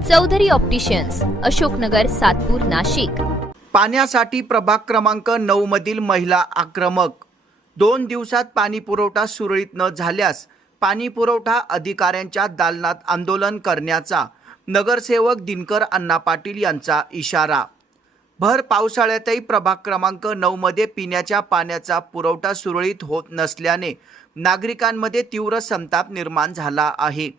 Chaudhari opticians, Ashoknagar, Satpur, Nashik. पाण्यासाठी प्रभाग क्रमांक 9 मधील महिला आक्रमक। 2 दिवसात पाणी पुरवठा सुरळीत न झाल्यास पाणी पुरवठा अधिकाऱ्यांच्या दालनात आंदोलन करण्याचा नगरसेवक दिनकर अण्णा पाटील यांचा इशारा। भर पावसाळ्यातही प्रभाग क्रमांक 9 मध्ये पिण्याच्या पाण्याचा पुरवठा सुरळीत होत नसल्याने नागरिकांमध्ये तीव्र संताप निर्माण झाला आहे।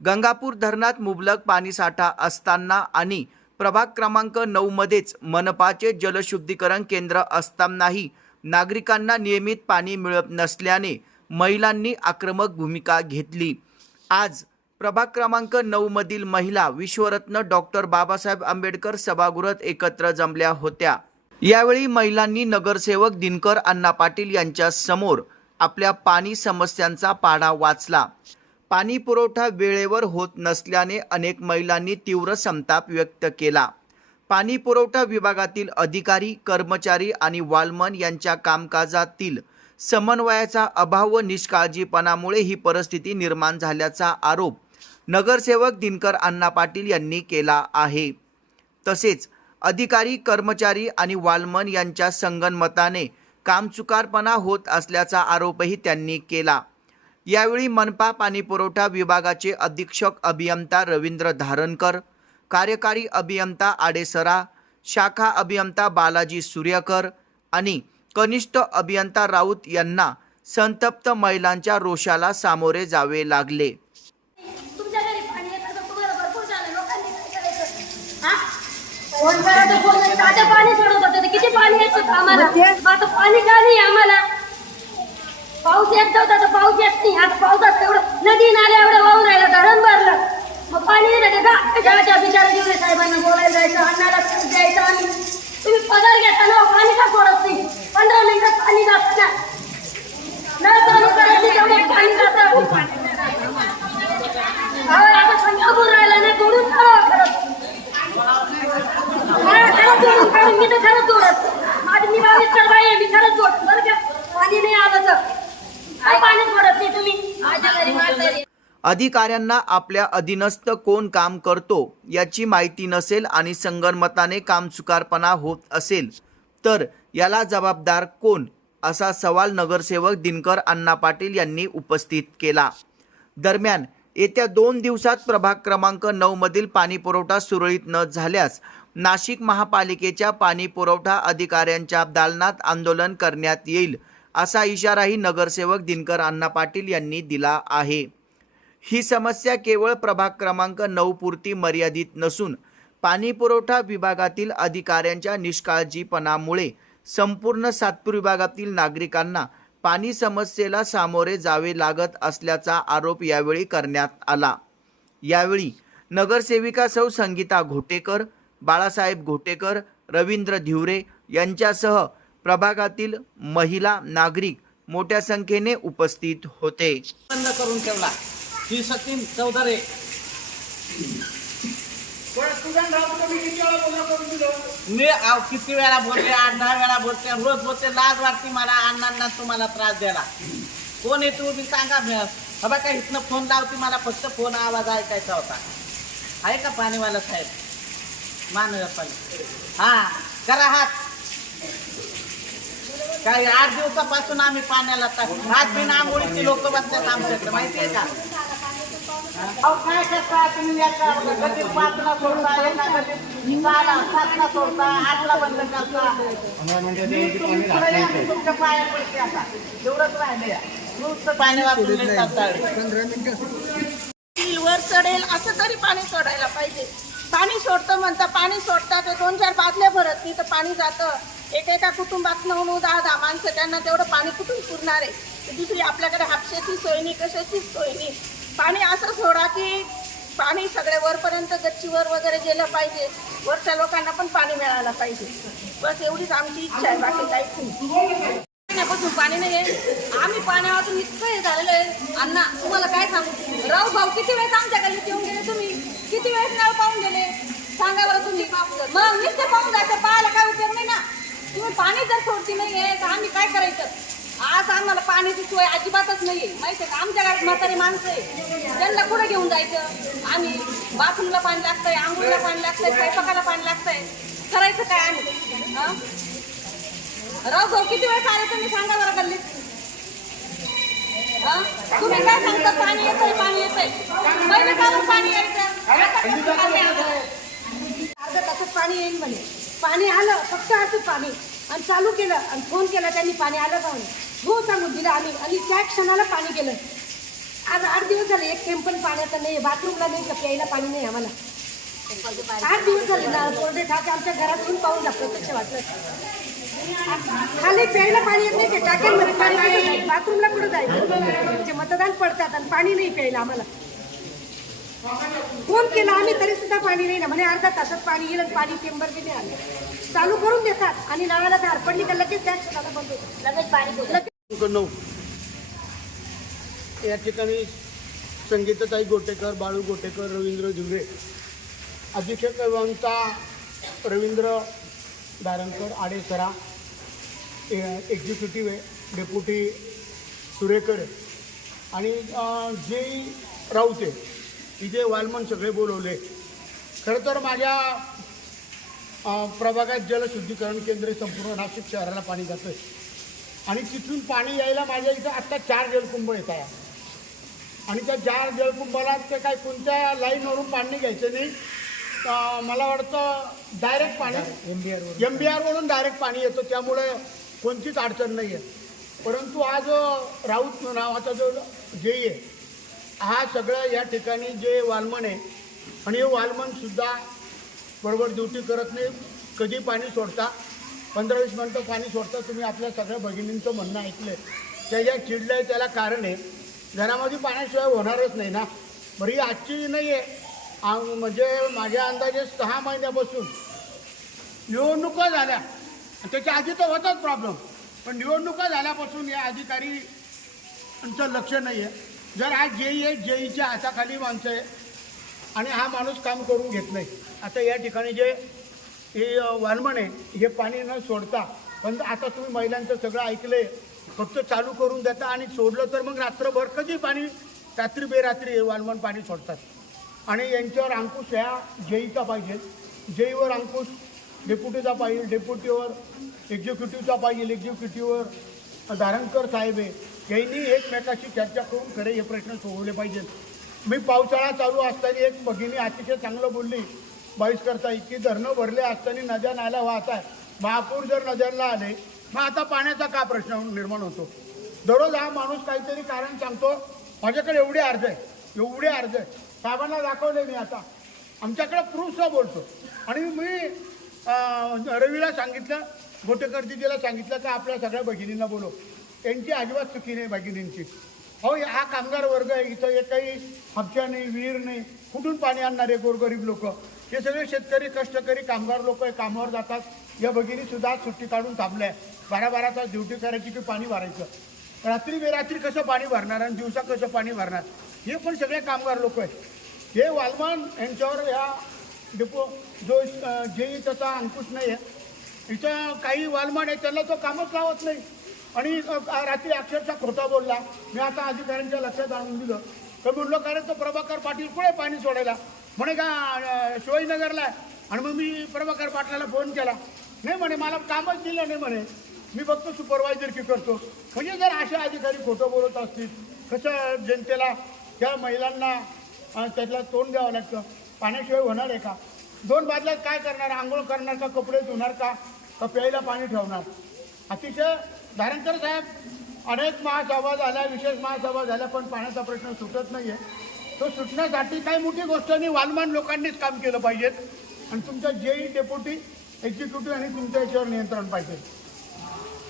गंगापूर धरणात मुबलक पाणीसाठा असताना आणि प्रभाग क्रमांक 9 मध्येच मनपाचे जलशुद्धीकरण केंद्र असतानाही नागरिकांना नियमित पाणी मिळत नसल्याने महिलांनी आक्रमक भूमिका घेतली। आज प्रभाग क्रमांक 9 मधील महिला विश्वरत्न डॉक्टर बाबासाहेब आंबेडकर सभागृहात एकत्र जमल्या होत्या। यावेळी महिलांनी नगरसेवक दिनकर अण्णा पाटील यांच्या समोर आपल्या पाणी समस्यांचा पाढा वाचला। पाणी पुरवठा वेळेवर होत नसल्याने अनेक महिलांनी तीव्र संताप व्यक्त केला। पाणी पुरवठा विभागातील अधिकारी, कर्मचारी आणि वालमन यांच्या कामकाजातील समन्वयाचा अभाव व निष्काळजीपणामुळे ही परिस्थिती निर्माण झाल्याचा आरोप नगरसेवक दिनकर अण्णा पाटील यांनी केला आहे। तसेच अधिकारी, कर्मचारी आणि वालमन यांच्या संगनमताने कामचुकारपणा होत असल्याचा आरोपही त्यांनी केला। यावेळी मनपा पाणी पुरवठा विभागाचे अधीक्षक अभियंता रवींद्र धारणकर, कार्यकारी अभियंता आडेसरा, शाखा अभियंता बालाजी सूर्यकर आणि कनिष्ठ अभियंता राऊत यांना संतप्त महिलांच्या रोषाला सामोरे जावे लागले। पाऊस येत होता तर पाऊस येत नाही। आता पावसात एवढं नदी नाले एवढं वाहून राहिलं, धरण भरलं, मग पाणी नाही का? कशाच्या बिचारा दिवले साहेबांना बोलायला जायचं, अण्णाला द्यायचं आणि तुम्ही पगार घेता ना, पाणी का सोडत नाही? 15 मिनिटात पाणी जात ना, नळ चालू करायची तेवढं पाणी जातं। आता संघापूर राहिला नाही, तोडून काढावं खरंच, तोडून काढून मी तर खरंच जोडत माझी, मी 22 बाई आहे, मी खरंच जोड बरं का? पाणी नाही आलं तर अधिकाऱ्यांना आपल्या अधीनस्थ कोण काम करतो याची माहिती नसेल आणि संगनमताने कामचुकारपणा होत असेल तर याला जबाबदार कोण, असा सवाल नगरसेवक दिनकर अण्णा पाटील यांनी उपस्थित केला। दरम्यान येत्या 2 दिवसात प्रभाग क्रमांक 9 मधील पाणी पुरवठा सुरळीत न झाल्यास नाशिक महापालिकेच्या पाणी पुरवठा अधिकाऱ्यांच्या दालनात आंदोलन करण्यात येईल, असा इशाराही नगरसेवक दिनकर अण्णा पाटील यांनी दिला आहे। ही समस्या केवळ प्रभाग क्रमांक 9 पुरती मर्यादित नसून पाणी पुरवठा विभागातील अधिकाऱ्यांच्या निष्काळजीपणामुळे संपूर्ण सातपूर विभागातील नागरिकांना पाणी समस्येला सामोरे जावे लागत असल्याचा आरोप यावेळी करण्यात आला। यावेळी नगरसेविका सौ संगीता घोटेकर, बाळासाहेब घोटेकर, रवींद्र धिवरे यांच्यासह प्रभागातील महिला, नागरिक मोठ्या संख्येने उपस्थित होते। बंद करून ठेवला ही सचिन चौधरी मी किती वेळा बोलले, 8-10 वेळा बोलते, रोज बोलते, लाज वाटते मला अण्णांना तुम्हाला त्रास द्यायला। कोण आहे तुम्ही सांगा, हवा का इथनं फोन लावते, मला फक्त फोन आवाज ऐकायचा होता। आहे का पाणीवाला साहेब? महानगरपालिका हा करा हात काय? 8 दिवसापासून आम्ही पाण्याला टाकतो, हात बिना आंघोळीचे लोक बसतात आमच्याकडे, माहिती आहे का? काय करता तुम्ही? कधी 5ला सोडता, एका कधी 6ला, 7ला सोडता, 8ला बंद करता। तुमच्या पाया पडते आता, एवढंच राहिले नुसतं पाणी वापरून वर चढेल असं तरी पाणी सोडायला पाहिजे। पाणी सोडतं म्हणता, पाणी सोडतात, 2-4 बादल्या भरत नाही तर पाणी जातं। एका कुटुंबात 9-10 माणसं, त्यांना तेवढं पाणी कुठून पुरणार आहे? दुसरी आपल्याकडे हापशाची सोय नाही, कशाचीच सोय नाही। पाणी असं सोडा की पाणी सगळे वरपर्यंत गच्चीवर वगैरे गेलं पाहिजे, वरच्या लोकांना पण पाणी मिळायला पाहिजे। बस एवढीच आमची इच्छा आहे, बाकी काहीच नाही। महिन्यापासून पाणी नाही आहे, आम्ही पाण्यावाचून इतकं हे झालेलं आहे। अण्णा तुम्हाला काय सांगू, राव भाऊ किती वेळेस आमच्या गल्लीत येऊन गेले, तुम्ही किती वेळेस नळ पाहून गेले, सांगा बरं तुम्ही। मग नुसतं पाहून जायचं, पाहायला काय उपयोग नाही ना। तुम्ही पाणी जर सोडती नाही आहे तर आम्ही काय करायचं? आज आम्हाला पाण्याची सोय अजिबातच नाहीये माहितीये का. आमच्या घरात म्हातारी माणसं आहे, त्यांना कुठे घेऊन जायचं आम्ही. बाथरूमला पाणी लागतंय, आंघोळीला पाणी लागतंय, स्वयंपाकाला पाणी लागतंय, करायचं काय आम्ही? राव भाऊ किती वेळ आले तुम्ही सांगा बरं गल्लीत. तुम्ही काय सांगता पाणी येतंय पाणी येतंय, पहिले कालच पाणी यायचं, आता कसं पाणी आलं? अर्ध्या तासात पाणी येईल म्हणे. पाणी आलं फक्त असं पाणी, आणि चालू केलं आणि फोन केला त्यांनी, पाणी आलं का म्हणे. हो सांगून दिलं आम्ही, आणि त्या क्षणाला पाणी गेलं. आज 8 दिवस झाले एक थेंब पण पाण्याचा नाही, बाथरूमला नाही, का प्यायला पाणी नाही आम्हाला. 8 दिवस झाले ना कोरडे टाके आमच्या घरात येऊन पाहून लागतो कसं वाटलं. खाली प्यायला पाणी येत नाही, ते टाक्यांमध्ये पाणी नाही, बाथरूमला कुठं जायचं. मतदान पडतात आणि पाणी नाही प्यायला आम्हाला. फोन केला आम्ही तरी सुद्धा पाणी नाही ना म्हणे. अर्धा तासात पाणी येईल आणि पाणी टेंबर बी नाही आलं. चालू करून देतात आणि नळाला धार पडली तर लगेच त्या क्षणाला बंद होतं, लगेच पाणी 9 या ठिकाणी संगीताताई गोटेकर, बाळू गोटेकर, रवींद्र झुगे, अधीक्षक विभागता रवींद्र दारणकर, आडेसरा, एक्झिक्युटिव्ह डेप्युटी सुरेकर आणि जे राऊते इथे वालमन सगळे बोलवले. खरं तर माझ्या प्रभागात जलशुद्धीकरण केंद्र संपूर्ण नाशिक शहराला पाणी जातं आहे आणि तिथून पाणी यायला माझ्या इथं आत्ता 4 जलकुंभ येत आहे आणि त्या 4 जलकुंभाला ते काय कोणत्या लाईनवरून पाणी घ्यायचं नाही. मला वाटतं डायरेक्ट पाणी MBRवरून डायरेक्ट पाणी येतं, त्यामुळे कोणतीच अडचण नाही आहे. परंतु आज राऊत नावाचा जो जे आहे हा सगळं या ठिकाणी जे वालमन आहे आणि हे वालमनसुद्धा बरोबर ड्युटी करत नाही. कधी पाणी सोडता 15-20 मिनटं पाणी सोडता. तुम्ही आपल्या सगळ्या भगिनींचं म्हणणं ऐकलं, त्या ज्या चिडलं आहे त्याला कारण आहे घरामध्ये पाण्याशिवाय होणारच नाही ना. बरं ही आजची नाही आहे, म्हणजे माझ्या अंदाजे 6 महिन्यापासून निवडणुका झाल्या, त्याच्या आधी तर होताच प्रॉब्लेम, पण निवडणुका झाल्यापासून या अधिकारीचं लक्ष नाही आहे. जर आज जेई आहे, जेईच्या हाताखाली माणसं आहे आणि हा माणूस काम करून घेत नाही. आता या ठिकाणी जे हे वालमन आहे हे पाणी न सोडता, पण आता तुम्ही महिलांचं सगळं ऐकलं आहे, फक्त चालू करून देता आणि सोडलं तर मग रात्रभर कधी पाणी, रात्री बेरात्री हे वालमन पाणी सोडतात. आणि यांच्यावर अंकुश ह्या जेईचा पाहिजे, जेईवर अंकुश डेप्युटीचा पाहिजे, डेप्युटीवर एक्झिक्युटिव्हचा पाहिजे, एक्झिक्युटिव्हवर दारणकर साहेब आहे. यांनी एकमेकाशी चर्चा करून खरे हे प्रश्न सोडवले पाहिजेत. मी पावसाळा चालू असताना एक भगिनी अतिशय चांगलं बोलली, बाईस करता इतकी धरणं भरले असताना नद्या नाल्या वाहत आहे, महापूर जर नद्यांना आले मग आता पाण्याचा का प्रश्न निर्माण होतो. दररोज हा माणूस काहीतरी कारण सांगतो, माझ्याकडे एवढे अर्ज आहे, एवढे अर्ज आहे, साहेबांना दाखवले मी, आता आमच्याकडे प्रूफचा बोलतो. आणि मी रवीला सांगितलं, गोटेकर दिदीला सांगितलं की आपल्या सगळ्या भगिनींना बोलव, यांची अजिबात चुकी नाही भगिनींची. हो हा कामगार वर्ग आहे, इथं एकही हापशा नाही, विहीर नाही, कुठून पाणी आणणारे गोरगरीब लोक, हे सगळे शेतकरी कष्टकरी कामगार लोक आहे, कामावर जातात. या भगिनीसुद्धा सुट्टी काढून थांबल्या, 12-12 तास ड्युटी करायची की पाणी भरायचं, रात्री बेरात्री कसं पाणी भरणार आणि दिवसा कसं पाणी भरणार, हे पण सगळे कामगार लोक आहेत. हे वालमन यांच्यावर ह्या डेपो जो जेई त्याचा अंकुश नाही आहे, इथं काही वालमन आहे त्यांना तो कामच लावत नाही. आणि रात्री अक्षरशः खोटा बोलला. मी आता अधिकाऱ्यांच्या लक्षात आणून दिलं तर म्हणलं कारण तो प्रभाकर पाटील कुठे पाणी सोडायला, म्हणे का शिवाजीनगरला आहे. आणि मग मी प्रभाकर पाटलाला फोन केला, नाही म्हणे मला कामच दिलं नाही म्हणे, मी फक्त सुपरवायझर की करतो. म्हणजे जर असे अधिकारी खोटं बोलत असतील कसं जनतेला, त्या महिलांना त्यातला तोंड द्यावं लागतं. पाण्याशिवाय होणार आहे का? 2 बादल्यात काय करणार, आंघोळ करणार का, कपडे धुणार का प्यायला पाणी ठेवणार. अतिशय दारणकर साहेब अनेक महासभा झाल्या, विशेष महासभा झाल्या, पण पाण्याचा प्रश्न सुटत नाही आहे. तो सुटण्यासाठी काही मोठी गोष्ट नाही, वालमान लोकांनीच काम केलं पाहिजेत. आणि तुमच्या जेई डेप्युटी एक्झिक्युटिव्ह आणि तुमच्या याच्यावर नियंत्रण पाहिजे.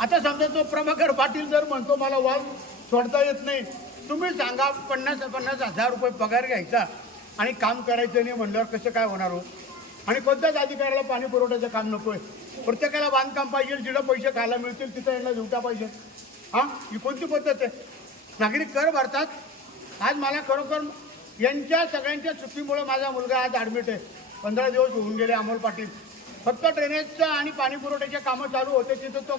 आता समजा तो प्रभाकर पाटील जर म्हणतो मला वाल सोडता येत नाही, तुम्ही सांगा 50,000 रुपये पगार घ्यायचा आणि काम करायचं नाही म्हणल्यावर कसं काय होणार हो. आणि कोणत्याच अधिकाऱ्याला पाणी पुरवठ्याचं काम नको आहे, प्रत्येकाला बांधकाम पाहिजे, जिथं पैसे खायला मिळतील तिथं यांना झुटा पाहिजे. हां ही कोणती पद्धत आहे. नागरिक कर भरतात. आज मला खरोखर यांच्या सगळ्यांच्या चुकीमुळे माझा मुलगा आज ॲडमिट आहे, 15 दिवस होऊन गेले. अमोल पाटील फक्त ड्रेनेजचं आणि पाणी पुरवठ्याचे कामं चालू होते, तिथं तो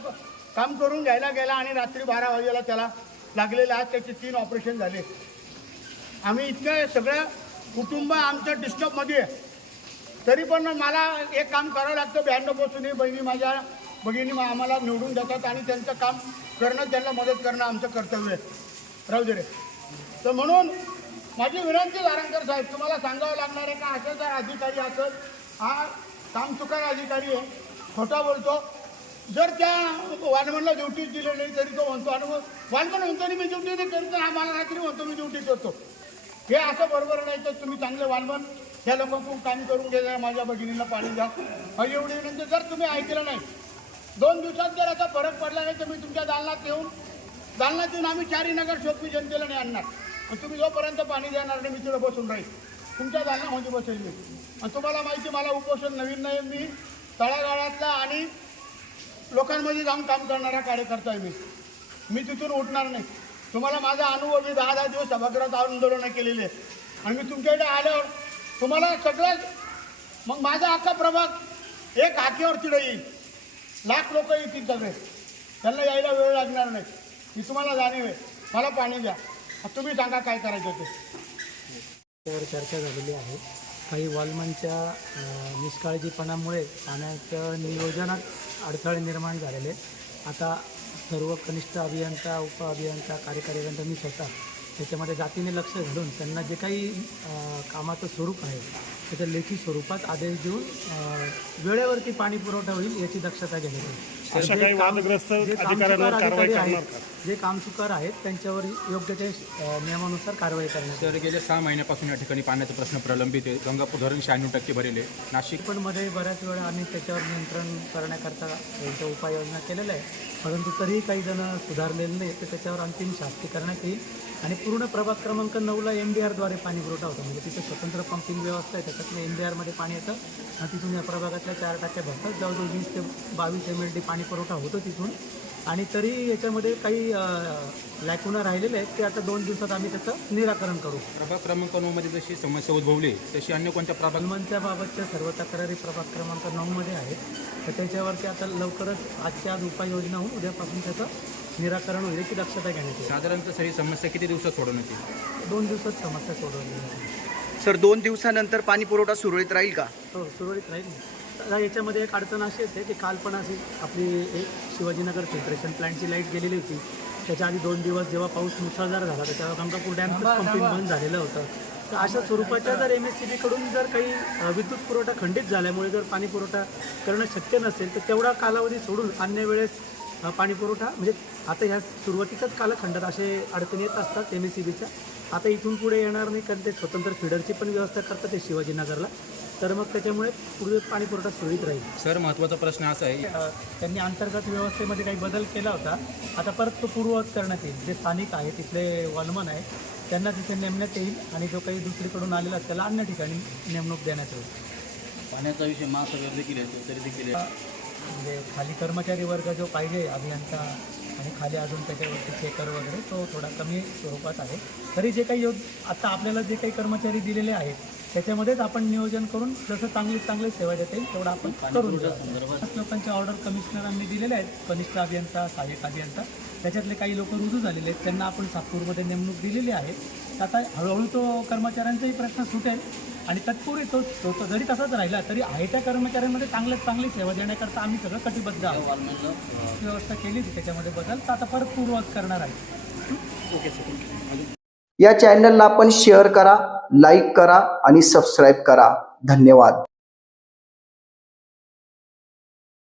काम करून घ्यायला गेला आणि रात्री 12 वाजेला त्याला लागलेलं आहे. त्याचे 3 ऑपरेशन झाले. आम्ही इतकं सगळं कुटुंब आमचं डिस्टर्बमध्ये आहे. तरी पण मला एक काम करावं लागतं. 92 पासूनही भगिनी आम्हाला निवडून देतात आणि त्यांचं काम करणं, त्यांना मदत करणं आमचं कर्तव्य आहे. राहू दे रे. तर म्हणून माझी विनंती वारंकर साहेब, तुम्हाला सांगावं लागणार आहे का असं जर अधिकारी असेल, हा कामचुकार अधिकारी आहे, खोटा बोलतो. जर त्या वानमनला ड्युटी दिली नाही तरी तो म्हणतो, आणि मग वानमन म्हणतो मी ड्युटी नाही करत, आम्हाला रात्री म्हणतो मी ड्युटी करतो. हे असं बरोबर नाही. तर तुम्ही चांगले वानमन त्या लोकांकडून काम करून घ्या, माझ्या भगिनीला पाणी द्या. एवढी विनंती. जर तुम्ही ऐकलं नाही, 2 दिवसात जर आता फरक पडला नाही तर मी तुमच्या दालनात येऊन आम्ही 4 नगर शोध मी जनतेला नाही आणणार. आणि तुम्ही जोपर्यंत पाणी देणार नाही मी तिथं बसून राहील. तुमच्या दालनामध्ये बसेल मी. आणि तुम्हाला माहिती, मला उपोषण नवीन नाही. मी तळागाळातला आणि लोकांमध्ये जाऊन काम करणारा कार्यकर्ता आहे. मी तिथून उठणार नाही. तुम्हाला माझा अनुभव, मी 10 दिवस सभागृहात आंदोलनं केलेली आहे. आणि मी तुमच्याकडे आल्यावर तुम्हाला सगळं, मग माझा अख्खा प्रभाग एक हाकेवर तिथं येईल. लाख लोक येतील सगळे. त्यांना यायला वेळ लागणार नाही. ही तुम्हाला जाणीव आहे. मला पाणी द्या. तुम्ही सांगा काय करायचं ते. त्यावर चर्चा झालेली आहे. काही वॉलमनच्या निष्काळजीपणामुळे पाण्याचं नियोजनात अडथळे निर्माण झालेले. आता सर्व कनिष्ठ अभियंता, उप अभियंता, कार्यकारी अभियंता, मी स्वतः त्याच्यामध्ये जातीने लक्ष घालून त्यांना जे काही कामाचं स्वरूप आहे त्याच्या लेखी स्वरूपात आदेश देऊन वेळेवरती पाणी पुरवठा होईल याची दक्षता घेण्यात येईल. जे कामचुकार आहेत त्यांच्यावर योग्य ते नियमानुसार कारवाई करण्यात येईल. तर गेल्या 6 महिन्यापासून या ठिकाणी पाण्याचा प्रश्न प्रलंबित आहे. गंगापूर धरण 96% भरेले. नाशिक पण मध्ये बऱ्याच वेळा आम्ही त्याच्यावर नियंत्रण करण्याकरता यांच्या उपाययोजना केलेल्या आहे. परंतु तरीही काही जण सुधारलेले नाही. तर त्याच्यावर अंतिम शास्ती करण्यात येईल. आणि पूर्ण प्रभाग क्रमांक 9ला MDRद्वारे पाणी पुरवठा होतो. म्हणजे तिथे स्वतंत्र पंपिंग व्यवस्था आहे. त्याच्यातून MDRमध्ये पाणी येतं आणि तिथून या प्रभागातल्या 4% भरतात. जवळजवळ 20 ते 22 MLD पाणी पुरवठा होतो तिथून. आणि तरी याच्यामध्ये काही लॅकुना राहिलेले आहेत. ते आता 2 दिवसात आम्ही त्याचं निराकरण करू. प्रभाग क्रमांक 9मध्ये जशी समस्या उद्भवली तशी अन्य कोणत्या प्रभाग वॉलमनच्या बाबतच्या सर्व तक्रारी प्रभाग क्रमांक 9मध्ये आहेत. तर त्याच्यावरती आता लवकरच आजच्या आज उपाययोजना होऊन उद्यापासून त्याचं निराकरण होईल याची दक्षता घेण्यात येईल. साधारणतः सरी समस्या किती दिवसात सोडवण्यात येईल? 2 दिवसात समस्या सोडवली जाईल. सर, 2 दिवसानंतर पाणी पुरवठा सुरळीत राहील का? हो, सुरळीत राहील. आता याच्यामध्ये एक अडचण अशी येते की काल पण अशी आपली एक शिवाजीनगर फिल्ट्रेशन प्लॅन्टची लाईट गेलेली होती. त्याच्या आधी 2 दिवस जेव्हा पाऊस मुसळधार झाला तर तेव्हा गंगापूर डॅमचं पंपिंग बंद झालेलं होतं. तर अशा स्वरूपाच्या जर MSCBकडून जर काही विद्युत पुरवठा खंडित झाल्यामुळे जर पाणी पुरवठा करणं शक्य नसेल तर तेवढा कालावधी सोडून अन्य वेळेस पाणी पुरवठा, म्हणजे आता ह्या सुरुवातीच्याच कालखंडात असे अडचणी येत असतात MSCBच्या. आता इथून पुढे येणार नाही, कारण ते स्वतंत्र फिडरची पण व्यवस्था करतात ते शिवाजीनगरला. तर मग त्याच्यामुळे पुढे पाणी पुरवठा सुरळीत राहील. सर, महत्त्वाचा प्रश्न असा आहे, त्यांनी अंतर्गत व्यवस्थेमध्ये काही बदल केला होता. आता परत तो पूर्ववत करण्यात येईल. जे स्थानिक आहे तिथले वॉलमन आहे त्यांना तिथे नेमण्यात येईल आणि जो काही दुसरीकडून आलेला त्याला अन्य ठिकाणी नेमणूक देण्यात येईल. पाण्याचा विषय महासभेवर देखील येतो तरी देखील म्हणजे खाली कर्मचारी वर्ग जो पाहिजे अभियंता आणि खाली अजून त्याच्यावरती चेकर वगैरे तो थोडा कमी स्वरूपात आहे. तरी जे काही आता आपल्याला जे काही कर्मचारी दिलेले आहेत त्याच्यामध्येच आपण नियोजन करून जसं चांगली सेवा देता येईल तेवढं आपण करून देऊ. लोकांच्या ऑर्डर कमिशनरांनी दिलेल्या आहेत, कनिष्ठ अभियंता, सहाय्यक अभियंता. त्याच्यातले काही लोक रुजू झालेले आहेत, त्यांना आपण सातपूरमध्ये नेमणूक दिलेली आहे. आता हळूहळू तो कर्मचाऱ्यांचाही प्रश्न सुटेल आणि तत्पूर्वी तो जरी तसाच राहिला तरी आहे त्या कर्मचाऱ्यांमध्ये चांगली सेवा देण्याकरता आम्ही सगळं कटिबद्ध आहोत. व्यवस्था केली होती त्याच्यामध्ये बदल, तर आता परत पूर्ववत करणार आहे. Okay sir. या चॅनलला आपण शेअर करा, लाईक करा आणि सबस्क्राईब करा. धन्यवाद.